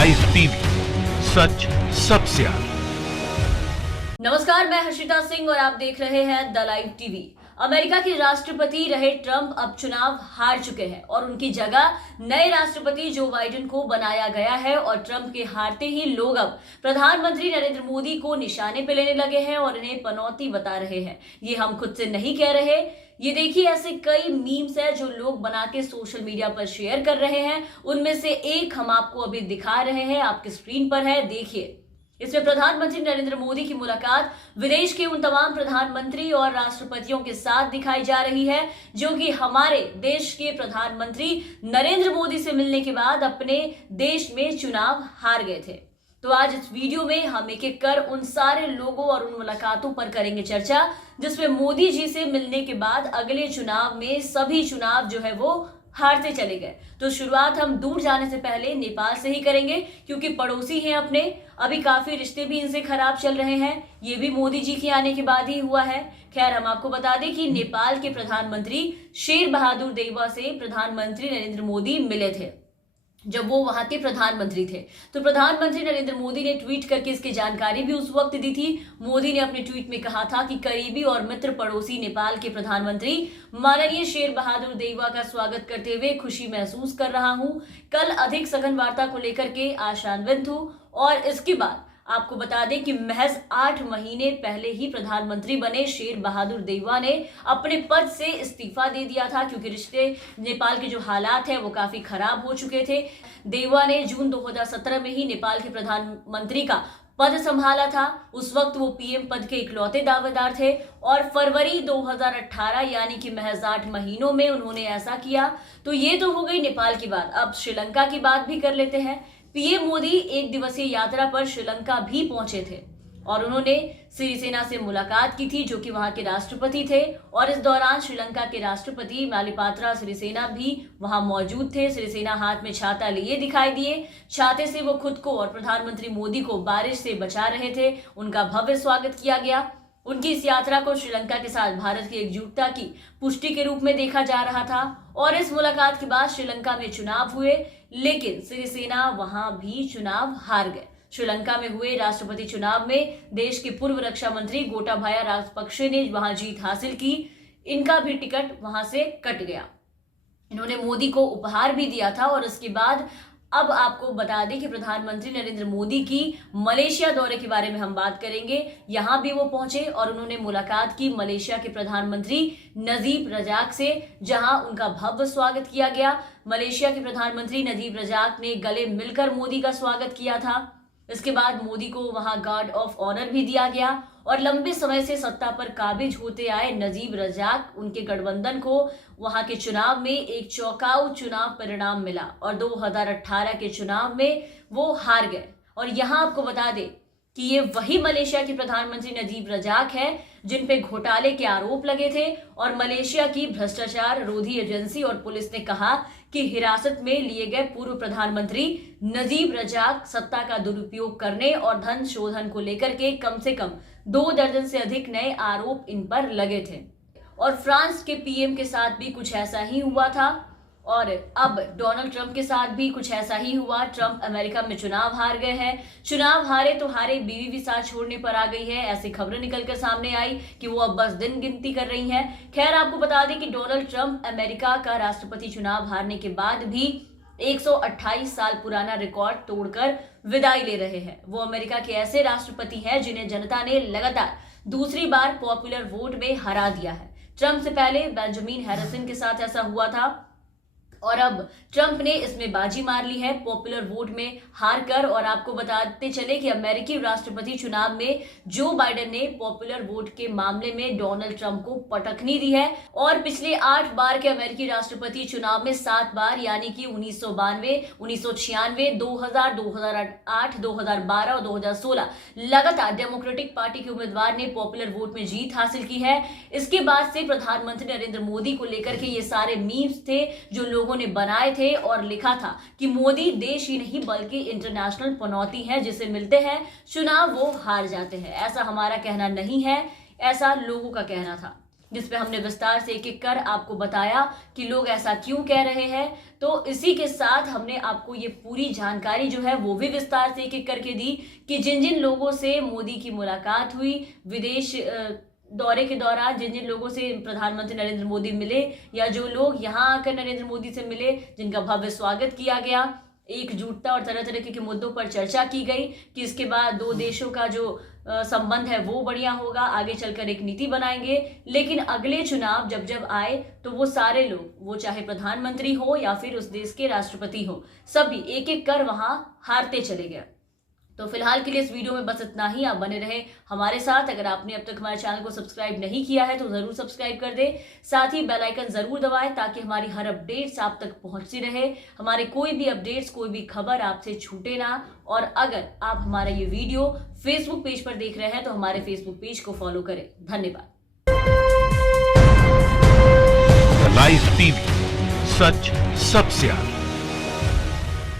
Live TV, सच सबसे आगे। नमस्कार, मैं हर्षिता सिंह और आप देख रहे हैं द लाइव टीवी। अमेरिका के राष्ट्रपति रहे ट्रंप अब चुनाव हार चुके हैं और उनकी जगह नए राष्ट्रपति जो बाइडेन को बनाया गया है और ट्रंप के हारते ही लोग अब प्रधानमंत्री नरेंद्र मोदी को निशाने पे लेने लगे हैं और इन्हें पनौती बता रहे हैं। ये हम खुद से नहीं कह रहे, ये देखिए ऐसे कई मीम्स है जो लोग बना के सोशल मीडिया पर शेयर कर रहे हैं। उनमें से एक हम आपको अभी दिखा रहे हैं, आपकी स्क्रीन पर है, देखिए। इसमें प्रधानमंत्री नरेंद्र मोदी की मुलाकात विदेश के उन तमाम प्रधानमंत्री और राष्ट्रपतियों के साथ दिखाई जा रही है जो कि हमारे देश के प्रधानमंत्री नरेंद्र मोदी से मिलने के बाद अपने देश में चुनाव हार गए थे। तो आज इस वीडियो में हम एक एक कर उन सारे लोगों और उन मुलाकातों पर करेंगे चर्चा जिसमें मोदी जी से मिलने के बाद अगले चुनाव में सभी चुनाव जो है वो हारते चले गए। तो शुरुआत हम दूर जाने से पहले नेपाल से ही करेंगे क्योंकि पड़ोसी हैं अपने, अभी काफी रिश्ते भी इनसे खराब चल रहे हैं। ये भी मोदी जी के आने के बाद ही हुआ है। खैर, हम आपको बता दें कि नेपाल के प्रधानमंत्री शेर बहादुर देउवा से प्रधानमंत्री नरेंद्र मोदी मिले थे जब वो वहां के प्रधानमंत्री थे। तो प्रधानमंत्री नरेंद्र मोदी ने ट्वीट करके इसकी जानकारी भी उस वक्त दी थी। मोदी ने अपने ट्वीट में कहा था कि करीबी और मित्र पड़ोसी नेपाल के प्रधानमंत्री माननीय शेर बहादुर देउवा का स्वागत करते हुए खुशी महसूस कर रहा हूं। कल अधिक सघन वार्ता को लेकर के आशान्वित हूं और इसके बाद आपको बता दें कि महज 8 महीने पहले ही प्रधानमंत्री बने शेर बहादुर देउवा ने अपने पद से इस्तीफा दे दिया था क्योंकि रिश्ते नेपाल के जो हालात है वो काफी खराब हो चुके थे। देउवा ने जून 2017 में ही नेपाल के प्रधानमंत्री का पद संभाला था। उस वक्त वो पीएम पद के इकलौते दावेदार थे और फरवरी 2018 यानी कि महज 8 महीनों में उन्होंने ऐसा किया। तो ये तो हो गई नेपाल की बात। अब श्रीलंका की बात भी कर लेते हैं। पीएम मोदी एक दिवसीय यात्रा पर श्रीलंका भी पहुंचे थे और उन्होंने सिरिसेना से मुलाकात की थी जो कि वहां के राष्ट्रपति थे और इस दौरान श्रीलंका के राष्ट्रपति मैलिपात्रा सिरिसेना भी वहां मौजूद थे। सिरिसेना हाथ में छाता लिए दिखाई दिए। छाते से वो खुद को और प्रधानमंत्री मोदी को बारिश से बचा रहे थे। उनका भव्य स्वागत किया गया। उनकी इस यात्रा को श्रीलंका के साथ भारत की एकजुटता की पुष्टि के रूप में देखा जा रहा था और इस मुलाकात के बाद श्रीलंका में चुनाव हुए लेकिन सिरिसेना वहां भी चुनाव हार गए। श्रीलंका में हुए राष्ट्रपति चुनाव में देश के पूर्व रक्षा मंत्री गोटाबाया राजपक्षे ने वहां जीत हासिल की। इनका भी टिकट वहां से कट गया। इन्होंने मोदी को उपहार भी दिया था और इसके बाद अब आपको बता दें कि प्रधानमंत्री नरेंद्र मोदी की मलेशिया दौरे के बारे में हम बात करेंगे। यहां भी वो पहुंचे और उन्होंने मुलाकात की मलेशिया के प्रधानमंत्री नजीब रजाक से, जहां उनका भव्य स्वागत किया गया। मलेशिया के प्रधानमंत्री नजीब रजाक ने गले मिलकर मोदी का स्वागत किया था। इसके बाद मोदी को वहां गार्ड ऑफ ऑनर भी दिया गया और लंबे समय से सत्ता पर काबिज होते आए नजीब रजाक उनके गठबंधन को वहां के चुनाव में एक चौंकाऊ चुनाव परिणाम मिला और 2018 के चुनाव में वो हार गए। और यहां आपको बता दें कि ये वही मलेशिया के प्रधानमंत्री नजीब रजाक है जिन पे घोटाले के आरोप लगे थे और मलेशिया की भ्रष्टाचार रोधी एजेंसी और पुलिस ने कहा कि हिरासत में लिए गए पूर्व प्रधानमंत्री नजीब रजाक सत्ता का दुरुपयोग करने और धन शोधन को लेकर के कम से कम 2 दर्जन से अधिक नए आरोप इन पर लगे थे। और फ्रांस के पीएम के साथ भी कुछ ऐसा ही हुआ था और अब डोनाल्ड ट्रंप के साथ भी कुछ ऐसा ही हुआ। ट्रंप अमेरिका में चुनाव हार गए हैं। चुनाव हारे तो हारे, बीवी भी साथ छोड़ने पर आ गई है। ऐसी खबरें निकलकर सामने आई कि वो अब बस दिन गिनती कर रही हैं। खैर, आपको बता दें कि डोनाल्ड ट्रंप अमेरिका का राष्ट्रपति चुनाव हारने के बाद भी 128 साल पुराना रिकॉर्ड तोड़कर विदाई ले रहे हैं। वो अमेरिका के ऐसे राष्ट्रपति हैं जिन्हें जनता ने लगातार दूसरी बार पॉपुलर वोट में हरा दिया है। ट्रंप से पहले बेंजामिन हैरिसन के साथ ऐसा हुआ था और अब ट्रंप ने इसमें बाजी मार ली है पॉपुलर वोट में हार कर। और आपको बताते चले कि अमेरिकी राष्ट्रपति चुनाव में जो बाइडेन ने पॉपुलर वोट के मामले में डोनाल्ड ट्रंप को पटखनी दी है और पिछले 8 बार के अमेरिकी राष्ट्रपति चुनाव में 7 बार यानी कि 1992, 1996, 2000, 2008, 2012 और 2016 लगातार डेमोक्रेटिक पार्टी के उम्मीदवार ने पॉपुलर वोट में जीत हासिल की है। इसके बाद से प्रधानमंत्री नरेंद्र मोदी को लेकर के ये सारे मीम्स थे जो लोगों ने बनाए थे और लिखा था कि मोदी देश ही नहीं बल्कि इंटरनेशनल पनौती है, जिसे मिलते हैं चुनाव वो हार जाते हैं। ऐसा हमारा कहना नहीं है, ऐसा लोगों का कहना था। जिसपे हमने विस्तार से एक एक कर आपको बताया कि लोग ऐसा क्यों कह रहे हैं। तो इसी के साथ हमने आपको ये पूरी जानकारी जो है वो भी विस्तार से एक एक करके दी कि जिन जिन लोगों से मोदी की मुलाकात हुई विदेश दौरे के दौरान, जिन जिन लोगों से प्रधानमंत्री नरेंद्र मोदी मिले या जो लोग यहाँ आकर नरेंद्र मोदी से मिले, जिनका भव्य स्वागत किया गया, एकजुटता और तरह तरह के मुद्दों पर चर्चा की गई कि इसके बाद दो देशों का जो संबंध है वो बढ़िया होगा, आगे चलकर एक नीति बनाएंगे। लेकिन अगले चुनाव जब जब आए तो वो सारे लोग, वो चाहे प्रधानमंत्री हो या फिर उस देश के राष्ट्रपति हो, सभी एक एक कर वहां हारते चले गए। तो फिलहाल के लिए इस वीडियो में बस इतना ही। आप बने रहे हमारे साथ। अगर आपने अब तक हमारे चैनल को सब्सक्राइब नहीं किया है तो जरूर सब्सक्राइब कर दे, साथ ही बेल आइकन जरूर दबाएं ताकि हमारी हर अपडेट्स आप तक पहुंचती रहे, हमारे कोई भी अपडेट्स, कोई भी खबर आपसे छूटे ना। और अगर आप हमारा ये वीडियो फेसबुक पेज पर देख रहे हैं तो हमारे फेसबुक पेज को फॉलो करें। धन्यवाद। लाइव टीवी, सच सबसे आगे।